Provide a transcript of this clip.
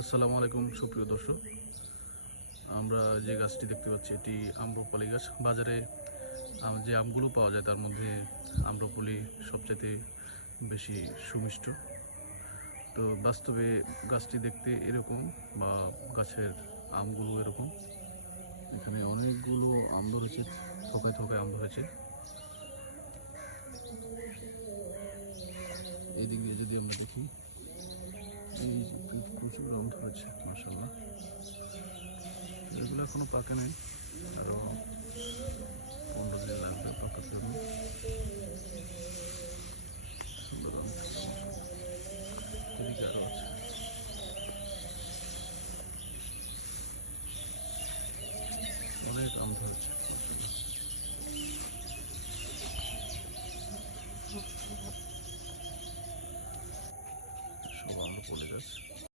আসসালামু আলাইকুম সুপ্রিয় দর্শক। আমরা যে গাছটি দেখতে পাচ্ছি এটি আম্রপালি গাছ। বাজারে যে আমগুলো পাওয়া যায় তার মধ্যে আম্রপালি সবচাইতে বেশি সুমিষ্ট। তো বাস্তবে গাছটি দেখতে এরকম, বা গাছের আমগুলো এরকম। এখানে অনেকগুলো আম ধরেছে, থোকায় থোকায় আম ধরেছে। এই দিক দিয়ে যদি আমরা দেখি, এই প্রচুর আম ধরেছে মাশাআল্লাহ। এগুলো এখনো পাকে নাই, আরো 15 দিন লাগবে পাকার জন্য। সুন্দর আম ধরেছে মাশাআল্লাহ। এদিকে আরো আছে, অনেক আম ধরেছে মাশাআল্লাহ। সব আম্রপলি গাছ।